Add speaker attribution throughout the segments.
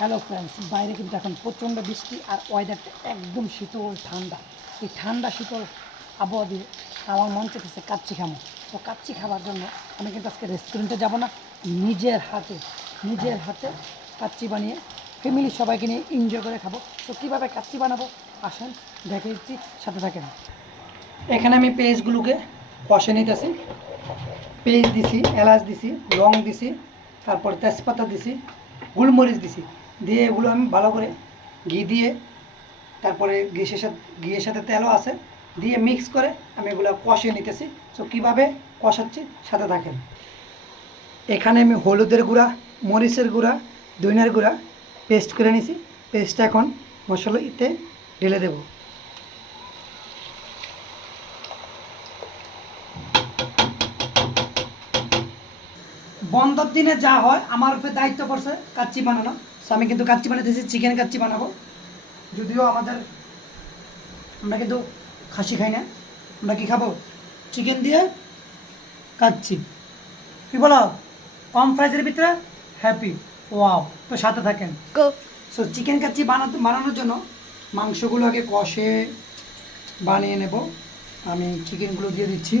Speaker 1: Hello friends বাইরে কিন্তু এখন প্রচণ্ড বৃষ্টি আর ওয়েদারটা একদম শীতল, ঠান্ডা। এই ঠান্ডা, শীতল আবহাওয়া দিয়ে আমার মন চেতেছে কাচ্চি খামো। তো কাচ্চি খাবার জন্য আমি কিন্তু আজকে রেস্টুরেন্টে যাব না, নিজের হাতে নিজের হাতে কাচ্চি বানিয়ে ফ্যামিলির সবাইকে নিয়ে এনজয় করে খাব। তো কীভাবে কাচ্চি বানাবো? আসেন, দেখে দিচ্ছি সাথে থাকেন। এখানে আমি পেঁয়াজগুলোকে কষে নিতেছি। পেঁয়াজ দিছি, এলাচ দিছি, লং দিছি, তারপর তেজপাতা দিছি, গোলমরিচ দিছি। দিয়ে এগুলো আমি ভালো করে ঘি দিয়ে তারপরে ঘিসের সাথে ঘিয়ের সাথে তেলও আছে, দিয়ে মিক্স করে আমি এগুলো কষিয়ে নিতেছি। তো কীভাবে কষাচ্ছি সাথে থাকেন। এখানে আমি হলুদের গুঁড়া, মরিচের গুঁড়া দইনার গুঁড়া পেস্ট করে নিছি। পেস্টটা এখন মশলাতে ঢেলে দেবো। বন্ধর দিনে যা হয়, আমার উপরে দায়িত্ব পড়ছে কাচ্চি বানানো। তো আমি কিন্তু কাচ্চি বানাতেছি চিকেন কাচ্চি বানাবো। যদিও আমাদের আমরা কিন্তু খাসি খাই না। আমরা কি খাব? চিকেন দিয়ে কাচ্চি। কি বলো? কম প্রাইসের ভিতরে হ্যাপি ওয়াও তো সাথে থাকেন। সো চিকেন কাচ্চি বানাতে বানানোর জন্য মাংসগুলো আগে কষে বানিয়ে নেব। আমি চিকেনগুলো দিয়ে দিচ্ছি।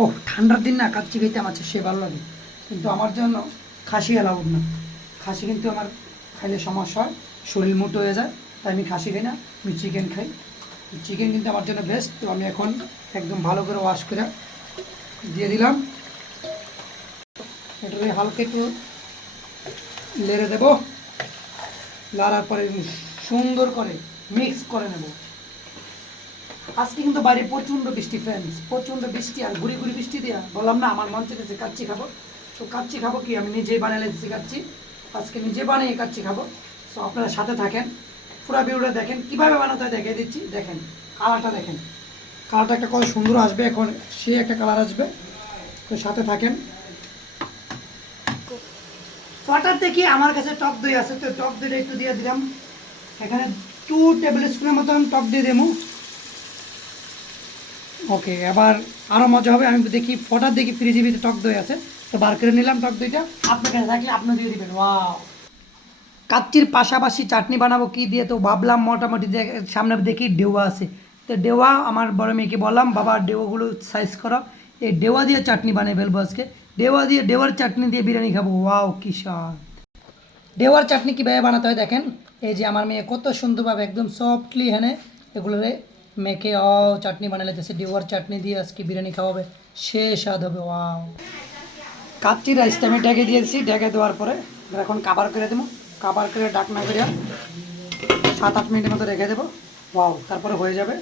Speaker 1: ও ঠান্ডার দিন না কাচ্চি খেতে আমার সে ভালো লাগে। কিন্তু আমার জন্য খাসি অ্যালাউড না। খাসি কিন্তু আমার খাইলে সমস্যা হয়। শরীর মোটো হয়ে যায়, তাই আমি খাসি খাই না, আমি চিকেন খাই। চিকেন কিন্তু আমার জন্য বেস্ট তো আমি এখন একদম ভালো করে ওয়াশ করে দিয়ে দিলাম। এটাকে হালকা একটু লেড়ে দেবো। লাড়ার পরে সুন্দর করে মিক্স করে নেব। আজকে কিন্তু বাইরে প্রচণ্ড বৃষ্টি ফ্রেন্ডস প্রচণ্ড বৃষ্টি আর ঘুরি ঘুরি বৃষ্টি দেওয়া বললাম না, আমার মন চেয়েছে কাচ্চি খাব। তো কাচ্চি খাব কি? আমি নিজেই বানালে কাচ্চি। আজকে নিজে বানিয়ে কাচ্চি খাব। সো আপনারা সাথে থাকেন। পুরো ভিডিওটা দেখেন। কীভাবে বানাতে হয় দেখিয়ে দিচ্ছি। দেখেন, কালারটা দেখেন। কালারটা একটা কত সুন্দর আসবে। এখন সে একটা কালার আসবে। তো সাথে থাকেন। হঠাৎ দেখি আমার কাছে টক দই আছে। তো টক দইটা একটু দিয়ে দিলাম। এখানে টু টেবিল স্পুনের মতন টক দিয়ে দেবো। ওকে এবার আরও মজা হবে। আমি দেখি ফটার দেখি ফ্রিজে ভিতরে টক দই আছে। তো বার করে নিলাম টক দইটা। আপনার কাছে থাকলে আপনি দিয়ে দিবেন, ওয়াও। কাচ্চির পাশাপাশি চাটনি বানাবো কি দিয়ে তো ভাবলাম মোটামুটি সামনে দেখি ডেওয়া আছে। তো ডেওয়া আমার বড় মেয়েকে বললাম, বাবা, ডেওয়াগুলো সাইজ করো। এই ডেওয়া দিয়ে চাটনি বানিয়ে ফেলব আজকে। ডেওয়া দিয়ে, ডেওয়ার চাটনি দিয়ে বিরিয়ানি খাব। ওয়াও, কি স্বাদ। ডেওয়ার চাটনি কীভাবে বানাতে হয় দেখেন? এই যে আমার মেয়ে কত সুন্দরভাবে একদম সফটলি হ্যানে এগুলোরে মেখে, ও, চাটনি বানালে যাচ্ছে ডেওয়ার চাটনি দিয়ে আজকে বিরিয়ানি খাওয়াবে। সে স্বাদ হবে, ওয়াও। কাচ্চি রাইসটা আমি ঢেকে দিয়েছি ডেকে দেওয়ার পরে এখন কাবার করে দেবো। কাবার করে ডাকনা করে সাত আট মিনিটের মতো রেখে দেবো। ওয়াও তারপরে হয়ে যাবে।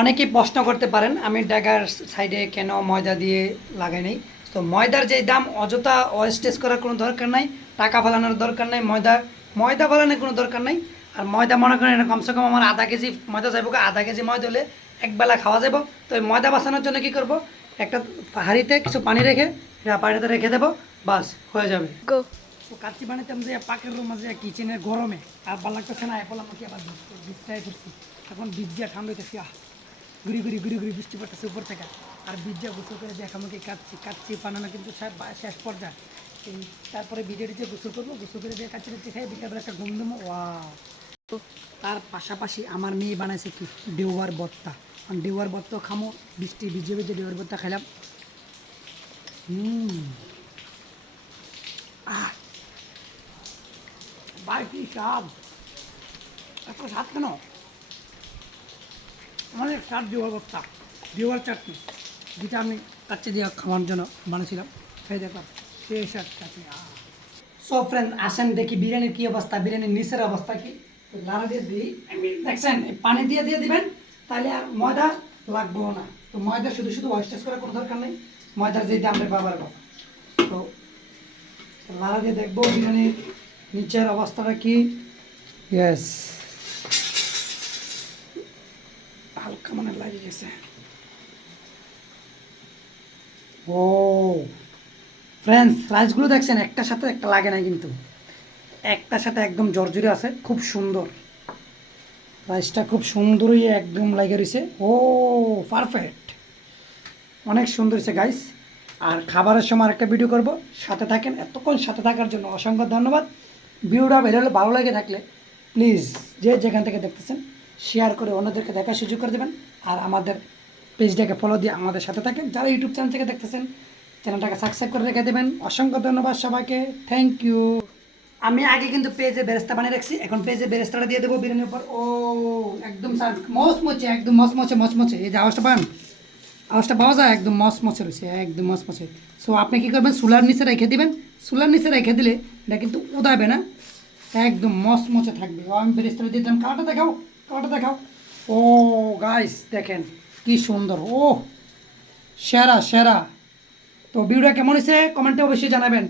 Speaker 1: অনেকেই প্রশ্ন করতে পারেন, আমি ড্যাগার সাইডে কেন ময়দা দিয়ে লাগাই নাই? তো ময়দার যে দাম, অযথা ওয়েস্টেজ করার কোনো দরকার নাই, টাকা ফেলানোর দরকার নাই, ময়দা ময়দা ফেলানোর কোনো দরকার নাই। আর ময়দা মনে করেন কমসে কম আমার আধা কেজি ময়দা যাইব আধা কেজি ময়দা হলে একবেলা খাওয়া যাব। তো এই ময়দা বাঁচানোর জন্য কি করব? একটা হাঁড়িতে কিছু পানি রেখে পানিতে রেখে দেবো বাস হয়ে যাবে। তো কাচ্চি বানাইতাম যে পাকের রুম আছে কিচেনের গরমে আর ভালো লাগতেছে না এখন আমাকে আবার বিছটাই করছি। এখন বীজ দিয়ে ঠান্ডা হইতেছি আহ ঘুরি ঘুরি ঘুরি ঘুরি বৃষ্টি পড়তেছে উপর থেকে। আর বীজ দিয়ে গোসল করে দেখ আমাকে কাচ্ছি কাচ্ছি বানানো কিন্তু শেষ পর্যায়ে। এই তারপরে ভিডিও দিয়ে গোসল করব গোসল করে দিয়ে কাচ্চি কাচ্চি খাই বিকালবেলা একটা ঘুম দেবো ওয়াও। তার পাশাপাশি আমার মেয়ে বানাইছে কি? ডেওয়ার বত্তা। ডেওয়ার বত্তা খামো বৃষ্টি ভিজে ভিজে ডেওয়ার বত্তা খেলাম হুম কি স্বাদ। এত স্বাদ কেন? অনেক স্বাদ দেওয়ার বত্তা দেওয়ার চাটনি, যেটা আমি কাচ্চি দিয়ে খাওয়ার জন্য বানিয়েছিলাম। খেয়ে দেখলাম সেই স্বাদ চাটনি। সো ফ্রেন্ড আসেন দেখি বিরিয়ানির কী অবস্থা, বিরিয়ানির নিচের অবস্থা কি? লাড়া দিয়ে দিই। দেখছেন পানি দিয়ে দিয়ে দিবেন। তাহলে আর ময়দা লাগবো না। তো ময়দা শুধু শুধু ওয়েস্টেজ করার কোনো দরকার নেই। ময়দার যে দাম রে বাবার বাবা তো লাড়া দিয়ে দেখব বিরিয়ানির নিচের অবস্থাটা কি। ইয়েস হালকা মানে লাগে গেছে। ও ফ্রেন্ডস রাইসগুলো দেখছেন, একটার সাথে একটা লাগে না কিন্তু। একটার সাথে একদম জর্জরে আছে, খুব সুন্দর। রাইসটা খুব সুন্দরই একদম লাগে রয়েছে। ও পারফেক্ট অনেক সুন্দর হয়েছে গাইস আর খাবারের সময় একটা ভিডিও করব। সাথে থাকেন, এতক্ষণ সাথে থাকার জন্য অসংখ্য ধন্যবাদ। ভিডিওটা বের হলে ভালো লাগে থাকলে প্লিজ যে যেখান থেকে দেখতেছেন শেয়ার করে অন্যদেরকে দেখার সুযোগ করে দেবেন। আর আমাদের পেজটাকে ফলো দিয়ে আমাদের সাথে থাকেন। যারা ইউটিউব চ্যানেল থেকে দেখতেছেন চ্যানেলটাকে সাবস্ক্রাইব করে রেখে দেবেন। অসংখ্য ধন্যবাদ সবাইকে। থ্যাংক ইউ আমি আগে কিন্তু পেজে বেরেস্তা বানিয়ে রাখছি, এখন পেজে বেরেস্তাটা দিয়ে দেবো বিরিয়ানির উপর। ও, একদম মচমচে একদম মচমচে মচমচে। এই যে আওয়াজটা পান, আওয়াজটা পাওয়া যায়, একদম মচমচে রয়েছে, একদম মচমচে। সো আপনি কী করবেন সুলার নিচে রেখে দিবেন। সুলার নিচে রেখে দিলে এটা কিন্তু উদাবে না, একদম মচমচে থাকবে। ও, আমি বেরেস্তাটা দিয়ে দিলাম। কালারটা দেখাও কালারটা দেখাও। ও গাইস দেখেন কি সুন্দর। ও সেরা সেরা। তো ভিডিওটা কেমন হয়েছে? কমেন্টে অবশ্যই জানাবেন।